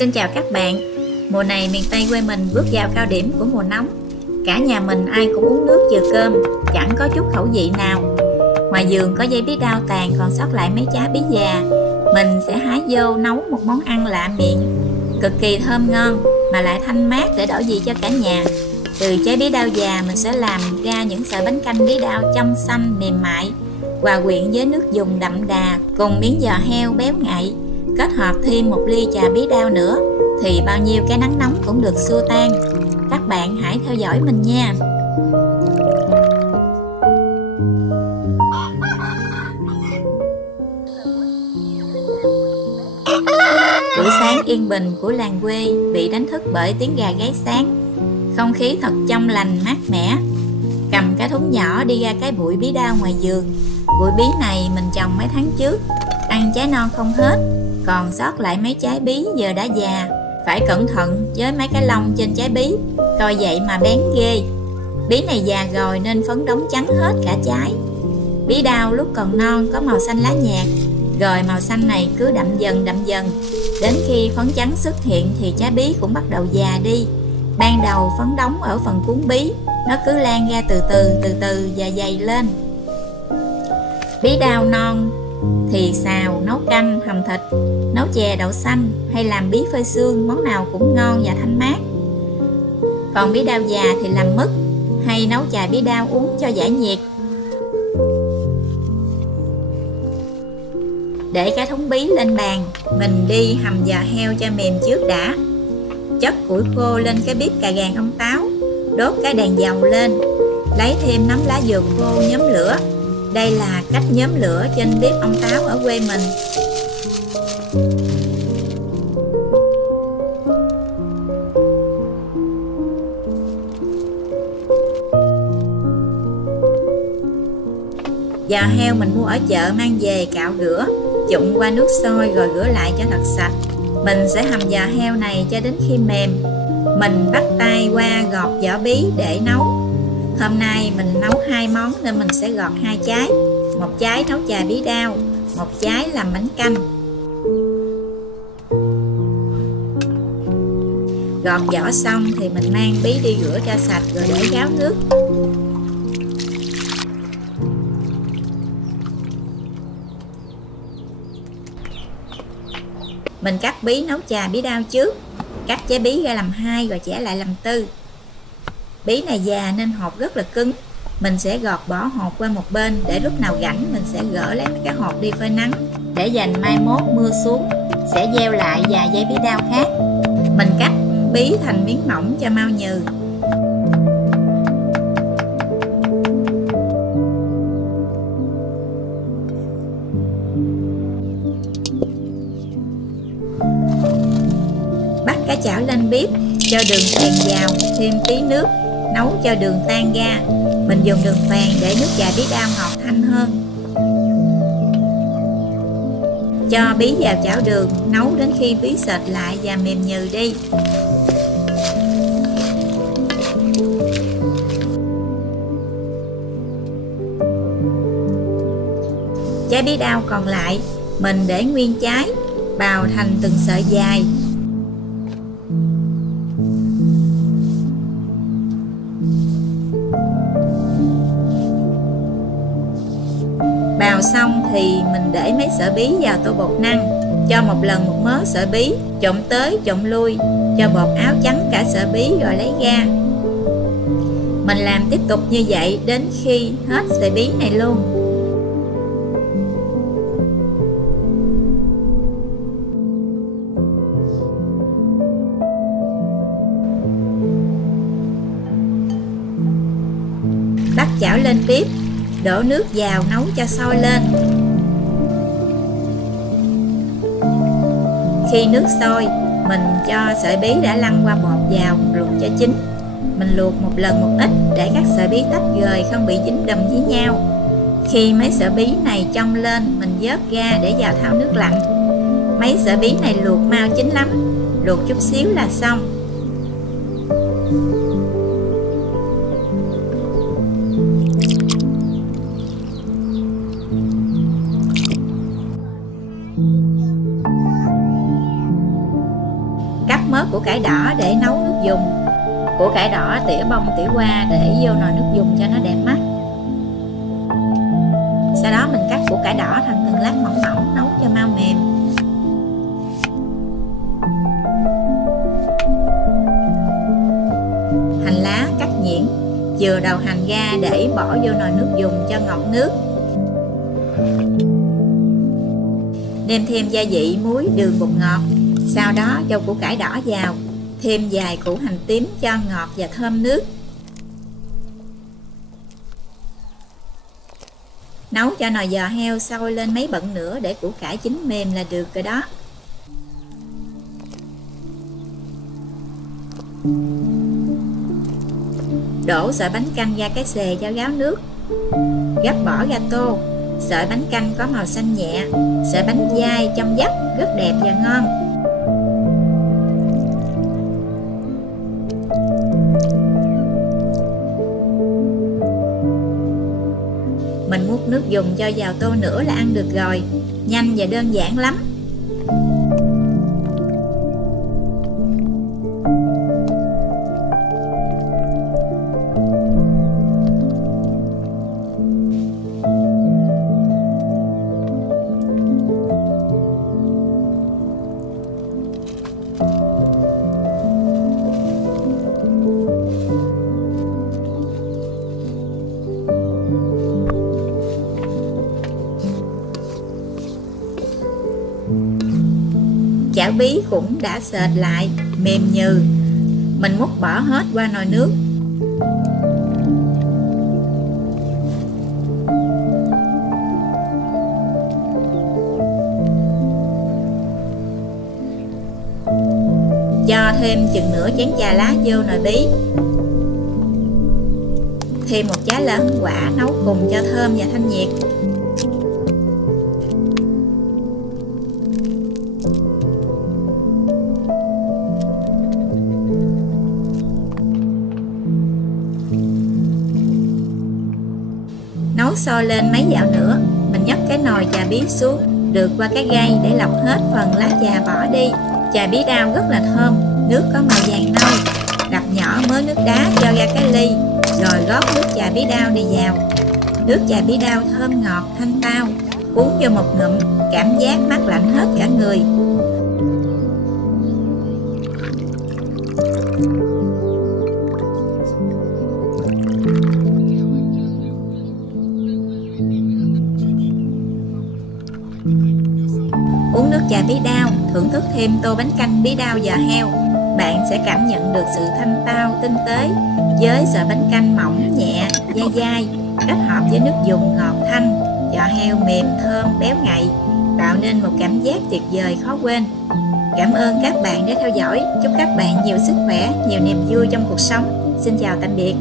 Xin chào các bạn. Mùa này miền Tây quê mình bước vào cao điểm của mùa nóng. Cả nhà mình ai cũng uống nước vừa cơm, chẳng có chút khẩu vị nào. Ngoài vườn có dây bí đao tàn còn sót lại mấy trái bí già. Mình sẽ hái vô nấu một món ăn lạ miệng, cực kỳ thơm ngon mà lại thanh mát để đổi vị cho cả nhà. Từ trái bí đao già mình sẽ làm ra những sợi bánh canh bí đao trong xanh mềm mại, hòa quyện với nước dùng đậm đà cùng miếng giò heo béo ngậy, kết hợp thêm một ly trà bí đao nữa thì bao nhiêu cái nắng nóng cũng được xua tan. Các bạn hãy theo dõi mình nha. Buổi sáng yên bình của làng quê bị đánh thức bởi tiếng gà gáy sáng. Không khí thật trong lành mát mẻ. Cầm cái thúng nhỏ đi ra cái bụi bí đao ngoài vườn. Bụi bí này mình trồng mấy tháng trước, ăn trái non không hết, còn sót lại mấy trái bí giờ đã già. Phải cẩn thận với mấy cái lông trên trái bí, coi vậy mà bén ghê. Bí này già rồi nên phấn đóng trắng hết cả trái. Bí đao lúc còn non có màu xanh lá nhạt, rồi màu xanh này cứ đậm dần. Đến khi phấn trắng xuất hiện thì trái bí cũng bắt đầu già đi. Ban đầu phấn đóng ở phần cuốn bí, nó cứ lan ra từ từ và dày lên. Bí đao non thì xào, nấu canh, hầm thịt, nấu chè đậu xanh hay làm bí phơi xương, món nào cũng ngon và thanh mát. Còn bí đao già thì làm mứt hay nấu trà bí đao uống cho giải nhiệt. Để cái thúng bí lên bàn, mình đi hầm giò heo cho mềm trước đã. Chất củi khô lên cái bếp cà gàn ông táo, đốt cái đèn dầu lên, lấy thêm nắm lá dừa khô nhóm lửa. Đây là cách nhóm lửa trên bếp ông táo ở quê mình. Giò heo mình mua ở chợ mang về cạo rửa, trụng qua nước sôi rồi rửa lại cho thật sạch. Mình sẽ hầm giò heo này cho đến khi mềm. Mình bắt tay qua gọt vỏ bí để nấu. Hôm nay mình nấu 2 món nên mình sẽ gọt 2 trái. Một trái nấu trà bí đao, một trái làm bánh canh. Gọt vỏ xong thì mình mang bí đi rửa cho sạch rồi để ráo nước. Mình cắt bí nấu trà bí đao trước. Cắt trái bí ra làm 2 rồi chẻ lại làm 4. Bí này già nên hột rất là cứng. Mình sẽ gọt bỏ hột qua một bên để lúc nào rảnh mình sẽ gỡ lấy cái hột đi phơi nắng, để dành mai mốt mưa xuống sẽ gieo lại vài dây bí đao khác. Mình cắt bí thành miếng mỏng cho mau nhừ. Bắt cái chảo lên bếp, cho đường phèn vào, thêm tí nước, nấu cho đường tan ra. Mình dùng đường phèn để nước trà bí đao ngọt thanh hơn. Cho bí vào chảo đường, nấu đến khi bí sệt lại và mềm nhừ đi. Trái bí đao còn lại, mình để nguyên trái, bào thành từng sợi dài. Bào xong thì mình để mấy sợi bí vào tô bột năng, cho một lần một mớ sợi bí, trộn tới trộn lui, cho bột áo trắng cả sợi bí rồi lấy ra. Mình làm tiếp tục như vậy đến khi hết sợi bí này luôn. Bắt chảo lên bếp, đổ nước vào nấu cho sôi lên. Khi nước sôi, mình cho sợi bí đã lăn qua bột vào luộc cho chín. Mình luộc một lần một ít để các sợi bí tách rời, không bị dính đùm với nhau. Khi mấy sợi bí này trong lên, mình vớt ra để vào thau nước lạnh. Mấy sợi bí này luộc mau chín lắm, luộc chút xíu là xong. hết củ cải đỏ để nấu nước dùng. Củ cải đỏ tỉa bông tỉa qua để vô nồi nước dùng cho nó đẹp mắt. Sau đó mình cắt củ cải đỏ thành từng lát mỏng mỏng nấu cho mau mềm. Hành lá cắt nhuyễn, chừa đầu hành ra để bỏ vô nồi nước dùng cho ngọt nước. Nêm thêm gia vị muối, đường, bột ngọt. Sau đó cho củ cải đỏ vào, thêm vài củ hành tím cho ngọt và thơm nước. Nấu cho nồi giò heo sôi lên mấy bận nữa để củ cải chín mềm là được rồi đó. Đổ sợi bánh canh ra cái xề cho ráo nước, gấp bỏ ra tô. Sợi bánh canh có màu xanh nhẹ, sợi bánh dai trong vắt rất đẹp và ngon. Mình múc nước dùng cho vào tô nữa là ăn được rồi, nhanh và đơn giản lắm. Chảo bí cũng đã sệt lại, mềm nhừ. Mình múc bỏ hết qua nồi nước. Cho thêm chừng nửa chén trà lá vô nồi bí. Thêm một trái lớn quả nấu cùng cho thơm và thanh nhiệt. Nấu sôi lên mấy dạo nữa, mình nhấc cái nồi trà bí xuống, được qua cái gây để lọc hết phần lá trà bỏ đi. Trà bí đao rất là thơm, nước có màu vàng nâu. Đập nhỏ mớ nước đá cho ra cái ly, rồi rót nước trà bí đao này vào. Nước trà bí đao thơm ngọt, thanh tao. Uống vô một ngụm, cảm giác mát lạnh hết cả người. Uống nước trà bí đao, thưởng thức thêm tô bánh canh bí đao giò heo, bạn sẽ cảm nhận được sự thanh tao, tinh tế với sợi bánh canh mỏng, nhẹ, dai dai, kết hợp với nước dùng ngọt thanh, giò heo mềm thơm, béo ngậy, tạo nên một cảm giác tuyệt vời khó quên. Cảm ơn các bạn đã theo dõi. Chúc các bạn nhiều sức khỏe, nhiều niềm vui trong cuộc sống. Xin chào tạm biệt.